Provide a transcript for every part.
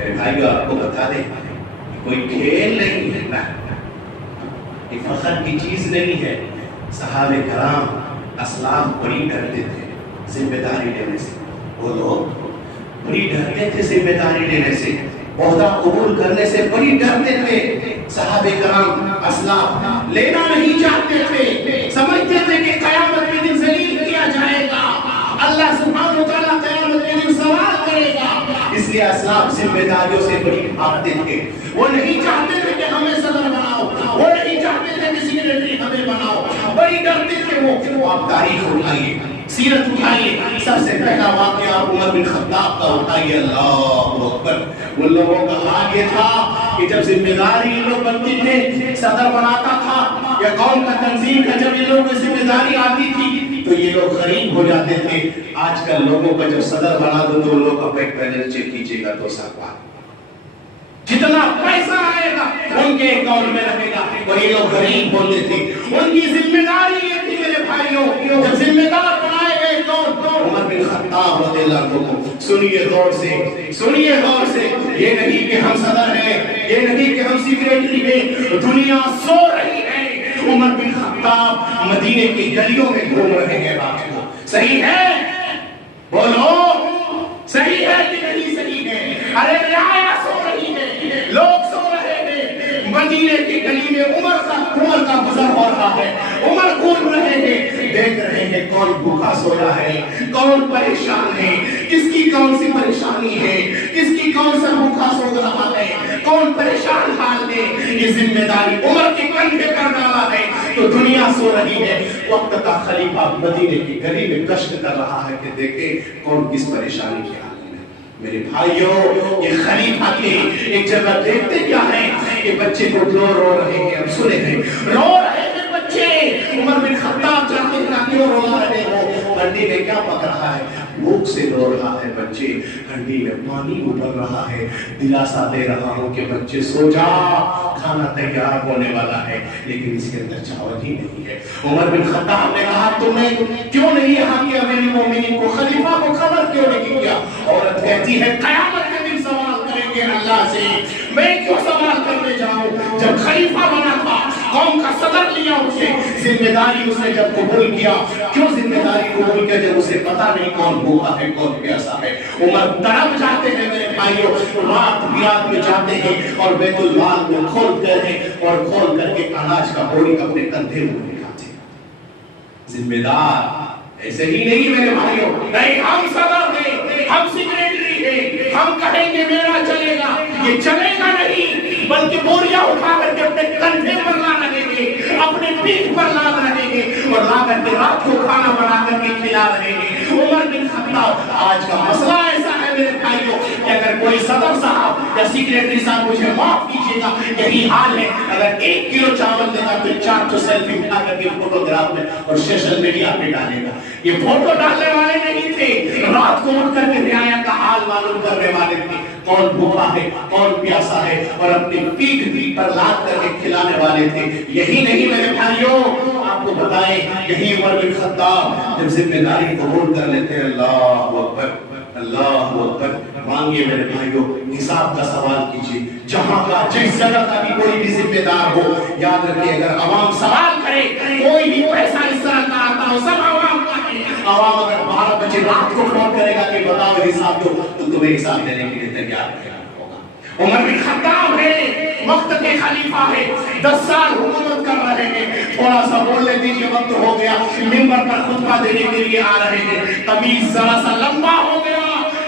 میرے بھائیو آپ کو بتا دیں کوئی کھیل نہیں ہے نا، ایک فخر کی چیز نہیں ہے. صحابہ کرام اسلاف بڑی ڈرتے تھے ذمہ داری لینے سے. وہ لوگ بڑی ڈرتے تھے ذمہ داری لینے سے، عہدہ قبول کرنے سے بڑی ڈرتے تھے. صحابہ کرام اسلاف لینا نہیں چاہتے تھے، سمجھتے تھے کہ قیامت کے دن ذلیل کیا جائے گا، اللہ سبحانہ وتعالیٰ قیامت کے دن سوال کرے گا. اس لیے اسلاف ذمہ داریوں سے بڑی بھاگتے تھے. وہ نہیں چاہتے تھے کہ ہمیں صدر بناؤ، وہ نہیں چاہتے تھے کہ سیکریٹری ہمیں بناؤ، بڑی ڈرتے تھے وہ. آپ تاریخ اٹھائیے، سیرت اٹھائیے، سب سے پہلا واقعہ عمر بن خطاب کا اٹھائیے. اللہ اکبر. ان لوگوں کا حال یہ تھا کہ جب ذمہ داری یہ لوگ بنتی تھے، صدر بناتا تھا یا قوم کا تنظیم کا جب یہ لوگوں کی ذمہ داری آتی تھی تو یہ لوگ غریب ہو جاتے تھے. آج کل لوگوں کا جب صدر بنا دو تو لوگ کا بینک بیلنس چیک کیجیے گا تو سرکار جتنا پیسہ آئے گا ان کے اکاؤنٹ میں رہے گا. اور یہ لوگ غریب ہوتے تھے. ان کی ذمہ داری یہ تھی میرے بھائیوں، جب ذمہ دار بنائے گئے تو عمر بن خطاب رضی اللہ عنہ، سنیے غور سے، سنیے غور سے. یہ نہیں کہ ہم صدر ہیں، یہ نہیں کہ ہم سیکریٹری ہیں، دنیا سو رہی ہے. عمر بن خطاب مدینے کی گلیوں میں گھوم رہے ہیں. بات کو صحیح ہے؟ بولو صحیح ہے کہ نہیں صحیح ہے؟ ارے رعایا سو رہی ہے، لوگ سو رہے ہیں. مدینے کی گلی میں عمر کا گزر ہو رہا ہے. عمر گھوم رہے ہیں، دیکھ رہے ہیں کون بھوکا سو رہا ہے، کون پریشان ہے، کس کی کون سی پریشانی ہے، کس کی کون سا بھوکا سو رہا ہے، کون پریشان حال ہے. یہ ذمہ داری عمر کے کندھے پر ڈالا ہے تو دنیا سو رہی ہے. وقت کا خلیفہ مدینے کی گلی میں گشت کر رہا ہے کہ دیکھیں کون کس پریشانی کے حال میں. میرے بھائیوں یہ خلیفہ کے ایک جگہ دیکھتے کیا ہے کہ بچے کو رو رہے ہیں. اب سنے ہیں رو رہے ہیں بچے. عمر بن خطاب چاہتے ہیں کیوں رو رہے ہو؟ ہنڈی میں کیا پک رہا ہے؟ بھوک سے رو رہا ہے بچے. ہنڈی میں پانی ابل رہا ہے. دلاسا دے رہا ہوں کہ بچے سو جا، کھانا تیار ہونے والا ہے. لیکن اس کے اندر چاول ہی نہیں ہے. عمر بن خطاب نے کہا تم نے کیوں نہیں یہاں کیا میری مومنین کو، خلیفہ کو خبر کیوں نہیں کیا؟ عورت کہتی ہے قیامت کے دن سوال کریں گے اللہ سے. میں کیوں سوال کرنے جاؤں؟ جب خلیفہ بنا تھا، قوم کا صدر لیا اسے، ذمہ داری اس نے جب قبول کیا. کیوں ذمہ داری قبول کیا؟ جب اسے پتا نہیں کون بھوکا ہے کون پیاسا ہے. عمر تڑپ جاتے ہیں میرے بھائیوں، رات بیات میں جاتے ہیں اور بیت المال کو کھولتے ہیں اور کھول کر کے اناج کا بوری اپنے کندھے میں اٹھاتے ہیں. ذمہ دار ایسے ہی نہیں میرے بھائیوں، نہیں ہم صدر ہیں، ہم سیکریٹری ہیں، ہم کہیں گے میرا چلے گا، یہ چلے گا نہیں. بلکہ بوریاں اٹھا کر کے اپنے کندھے پر لا رہے ہیں، اپنے پیٹھ پر لا رہے ہیں اور لا کر کے رات کو کھانا بنا کر کے کھلا رہے ہیں. عمر بن خطاب، آج کا مسئلہ ایسا ہے میرے بھائیوں کہ اگر کوئی صدر صاحب یا سیکریٹری صاحب، مجھے معاف کیجیے گا یہی حال ہے، اگر 1 کلو چاول دے گا تو 4 سیلفی اٹھا کر کے فوٹوگراف میں اور سوشل میڈیا پہ ڈالے گا. یہ فوٹو ڈالنے والے نہیں تھے، رات کو اٹھ کر کے رعایا کا حال معلوم کرنے والے تھے، کون بھوکا ہے کون پیاسا ہے، اور اپنی پیٹھ پر لاد کر کے کھلانے والے تھے. یہی نہیں میرے بھائیوں، آپ کو بتائیں یہی عمر بن خطاب جب ذمہ داری قبول کر لیتے ہیں. اللہ اکبر اللہ اکبر. مانگیے میرے بھائیوں، حساب کا سوال کیجیے. جہاں کا جس جگہ کا بھی کوئی بھی ذمہ دار ہو، یاد رکھیے اگر عوام سوال کرے کوئی بھی پیسہ اس طرح کا آتا ہو سب عوام کا ہے. عوام اگر 12 بجے رات کو فون کرے گا کہ بتاؤ حساب دو تو تمہیں حساب دینے کے لیے تیار رہنا ہوگا. عمر بن خطاب ہے، وقت کے خلیفہ ہے، 10 سال حکومت کر رہے ہیں. تھوڑا سا بولنے دیجیے، وقت ہو گیا، منبر پر خطبہ دینے کے لیے آ رہے ہیں. قمیص ذرا سا لمبا ہو گیا،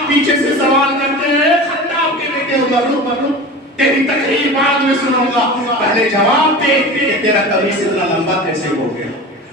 پیچھے سے سوال کرتے ہیں خطاب کے بیٹے عمر، تیری تقریر بعد میں سنوں گا، پہلے جواب دے کہ تیرا قمیص اتنا لمبا کیسے ہو گیا.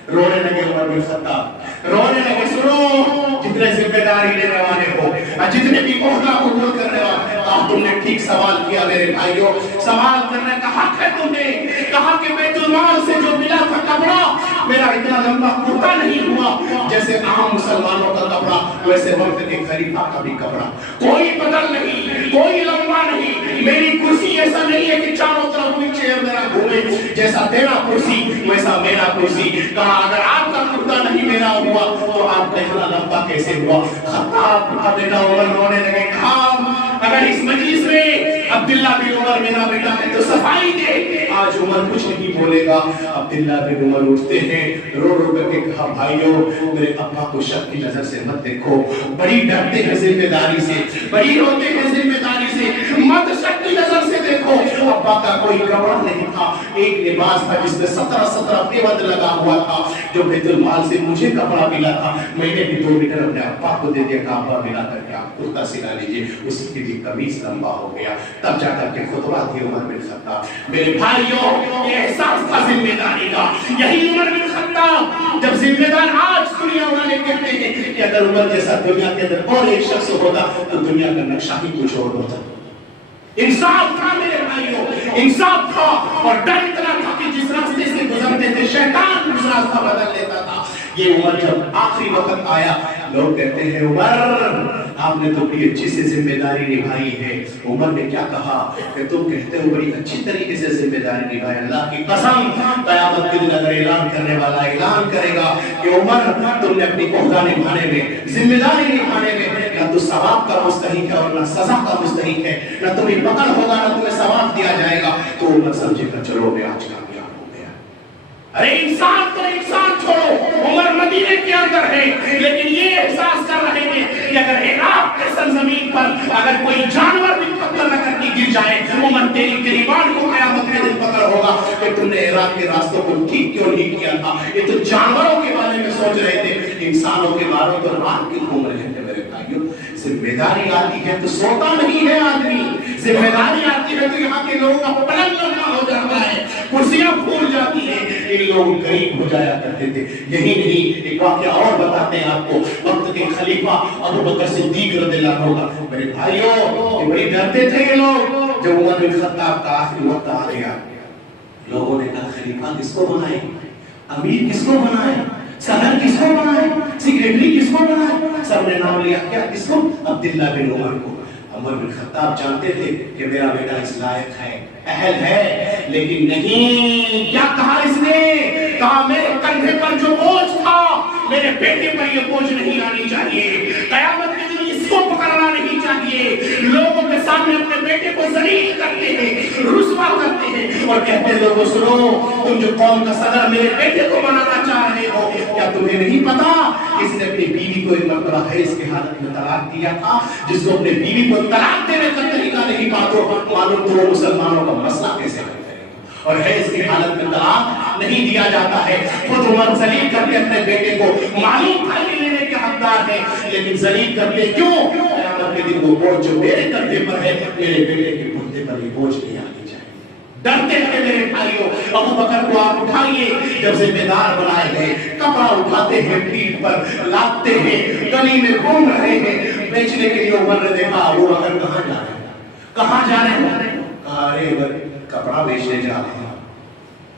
رونے لگے عمر بن خطاب، رونے لگے. سنو، جتنے ذمہ داری لینے والے ہو، جتنے بھی عہدہ قبول کرنے والے ہو، تم نے ٹھیک سوال کیا میرے بھائیوں. سوال کرنے کا حق ہے تمہیں. کہا کہ بیت المال سے جو ملا تھا کپڑا میرا اتنا لمبا کرتا نہیں ہوا جیسے عام مسلمانوں کا کپڑا، ویسے وقت کے خلیفہ کا بھی کپڑا کوئی بدل نہیں، کوئی لمبا نہیں. میری کرسی ایسا نہیں ہے کہ چاروں طرف کوئی چیئر میرا گھومے، جیسا تیرا کرسی ویسا میرا کرسی. کہا اگر آپ کا کرتا نہیں میرا ہوا تو آپ کا اتنا لمبا کیسے ہوا؟ خطاب کا بیٹا عمر رونے لگے. کہا اگر اس مجلس میں عبداللہ بن عمر میرا بیٹا ہے تو صفائی دے. آج عمر کچھ نہیں بولے گا. عبداللہ بن عمر اٹھتے ہیں, رو رو کر کے کہا بھائیو میرے ابا کو شک کی نظر سے مت دیکھو, بڑی ڈرتے ہیں ذمہ داری سے, بڑی روتے ہیں ذمہ داری سے, مت شک کی نظر سے دیکھو. ابا کا کوئی کپڑا نہیں تھا, ایک لباس تھا جس میں 17 پیوند لگا ہوا تھا, جو بیت المال سے مجھے کپڑا ملا تھا. میں نے بھی 2 میٹر اپنے ابا کو دے دیا کہ ابا ملا کر کے آپ کرتا سلا لیجیے. اس کی بھی قمیص لمبا ہو گیا. تب جا کر کے خطبہ دی عمر بن خطاب. میرے بھائیوں یہ احساس تھا ذمہ داری کا. یہی عمر بن خطاب جب ذمہ دار آج دنیا والے کہتے ہیں کہ اگر عمر جیسا دنیا کے اندر اور ایک شخص ہوتا تو دنیا کا نقشہ ہی کچھ اور ہوتا. انصاف تھا میرے بھائیوں, انصاف تھا. اور ڈر اتنا تھا کہ جس راستے سے گزرتے تھے شیطان اس راستہ بدل لیتا تھا. یہ عمر جب آخری وقت آیا, لوگ کہتے ہیں عمر آپ نے تو بڑی اچھی سے ذمہ داری نبھائی ہے. عمر نے کیا کہا کہ تم کہتے ہو بڑی اچھی طریقے سے ذمہ داری نبھائی. اللہ کی قسم قیامت کے دن اگر اعلان کرنے والا اعلان کرے گا کہ عمر تم نے اپنی عہدہ نبھانے میں, ذمہ داری نبھانے میں نہ تو ثواب کا مستحق ہے اور نہ سزا کا مستحق ہے, نہ تمہیں پکڑ ہوگا نہ تمہیں ثواب دیا جائے گا, تو عمر سمجھے گا چلو میں آج کامیاب ہو گیا. ارے انسان تو انسان چھوڑو, عمر مدینے کے اندر ہے, لیکن یہ احساس کر رہے ہیں کہ اگر عراق کے سرزمین پر اگر کوئی جانور بھی پتھر نہ کر کے گر جائے, عمر تیری گریبان کو قیامت کے دن پکڑ ہوگا کہ تم نے عراق کے راستوں کو ٹھیک کیوں نہیں کیا تھا. یہ تو جانوروں کے بارے میں سوچ رہے تھے, انسانوں کے بارے میں تو رات کے گھوم رہے تھے. میرے بھائیوں ذمہ داری آتی ہے تو سوتا نہیں ہے آدمی, ذمہ داری آتی ہے تو یہاں کے لوگوں کا پلنگ لمبا ہو جاتا ہے, کرسیاں پھول جاتی ہیں. ان لوگ غریب ہو جایا کرتے تھے. یہی نہیں, ایک واقعہ اور بتاتے ہیں آپ کو. وقت کے خلیفہ ابو بکر صدیق رضی اللہ عنہ کا, میرے بھائیوں یہ بڑی ڈرتے تھے یہ لوگ. جب عمر بن خطاب کا آخری وقت آ گیا, لوگوں نے کہا خلیفہ کس کو بنائیں, امیر کس کو بنائیں, صدر کس کو بنائیں, سیکریٹری کس کو بنائیں. سب نے نام لیا, کیا کس کو, عبداللہ بن عمر کو. عمر بن خطاب جانتے تھے کہ میرا بیٹا اس لائق ہے, اہل ہے, لیکن نہیں. کیا کہا اس نے, کہا میرے کندھے پر جو بوجھ تھا میرے بیٹے پر یہ بوجھ نہیں آنی چاہیے. قیامت کے دن اس کو پکڑنا نہیں چاہیے. لوگوں کے سامنے اپنے بیٹے کو ذلیل کرتے ہیں, رسوا کرتے ہیں اور کہتے ہیں لوگوں سنو, تم جو قوم کا صدر میرے بیٹے کو بنانا چاہ رہے ہو, کیا تمہیں نہیں پتا اس نے اپنی بیوی کو ایک مرتبہ حیض کی حالت میں طلاق دیا تھا. جس کو اپنے بیوی کو طلاق دینے کا طریقہ نہیں معلوم تو وہ مسلمانوں کا مسئلہ کیسے حل کرے گا. اور حیض کی حالت میں طلاق نہیں دیا جاتا ہے. خود عمر ذلیل کر کے اپنے بیٹے کو, معلوم تھا کہ لینے کے حقدار ہے, لیکن ذلیل کر کے کیوں, قیامت کے دن وہ بوجھ جو میرے کندھے پر ہے میرے بیٹے کے کندھے پر یہ بوجھ نہیں آنی چاہیے. ڈرتے تھے میرے بھائیوں. ابو بکر کو آپ اٹھائیے, جب ذمہ دار بنائے گئے, کپڑا اٹھاتے ہیں پیٹھ پر, لاتے ہیں, گلی میں گھوم رہے ہیں بیچنے کے لیے. عمر نے دیکھا ابو بکر کہاں جا رہے ہیں, کہاں جا رہے ہیں, کہا ارے عمر کپڑا بیچنے جا رہے ہیں.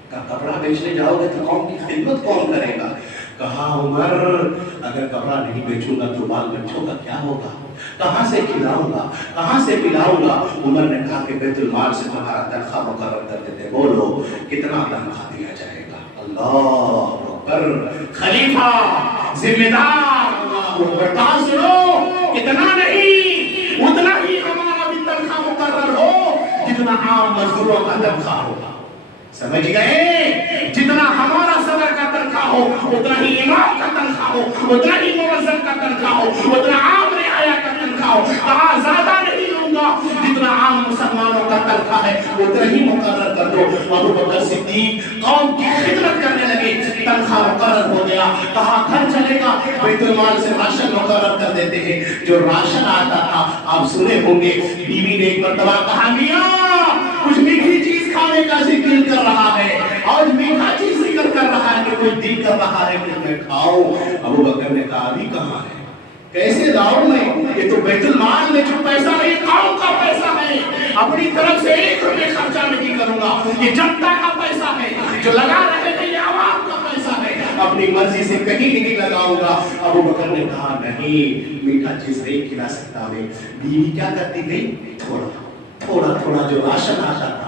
کہا کپڑا بیچنے جاؤ گے تو قوم کی خدمت کون کرے گا. کہا عمر اگر کپڑا نہیں بیچوں گا تو بال بچوں کا کیا ہوگا, کہاں سے کھلاؤں گا, کہاں سے پلاؤں گا. عمر نے کہا کہ بیت المال سے تمہارا تنخواہ مقرر کر دیتے, بولو کتنا تنخواہ دیا جائے گا. اللہ اکبر, خلیفہ ذمہ دار, اللہ سنو, کتنا نہیں اتنا ہی ہمارا بھی تنخواہ مقرر ہو جتنا عام مزدوروں کا تنخواہ ہوگا. سمجھ گئے, جتنا ہمارا صدر کا تنخواہ ہو اتنا ہی امام کا تنخواہ ہو, اتنا ہی موظف کا تنخواہ ہو, اتنا عام رعایا کا تنخواہ ہو. کہا زیادہ نہیں لوں گا, جتنا عام مسلمانوں کا تنخواہ ہے اتنا ہی مقرر کر دو. ابو بکر صدیق قوم کی خدمت کرنے لگے, تنخواہ مقرر ہو گیا. کہا گھر چلے گا, بیت المال سے راشن مقرر کر دیتے ہیں. جو راشن آتا تھا آپ سنے ہوں گے, بیوی نے ایک مرتبہ کہا میاں کچھ میٹھی چیز کھانے کا ذکر کر رہا ہے, اور میٹھا چیز ذکر کر رہا ہے کہ کوئی دل کر رہا ہے کہ میں کھاؤ. ابو بکر نے کہا ابھی کہاں ہے, کیسے لاؤں میں, یہ تو بیت المال میں جو پیسہ ہے قوم کا پیسہ ہے, اپنی طرف سے 1 روپے خرچہ نہیں کروں گا. یہ جنتا کا پیسہ ہے, جو لگا رہے تھے یہ عوام کا پیسہ ہے, اپنی مرضی سے کہیں نہیں لگاؤں گا. ابو بکر نے کہا نہیں, میٹھا چیز نہیں کھلا سکتا میں. بیوی کیا کرتی گئی, تھوڑا تھوڑا جو راشن آتا تھا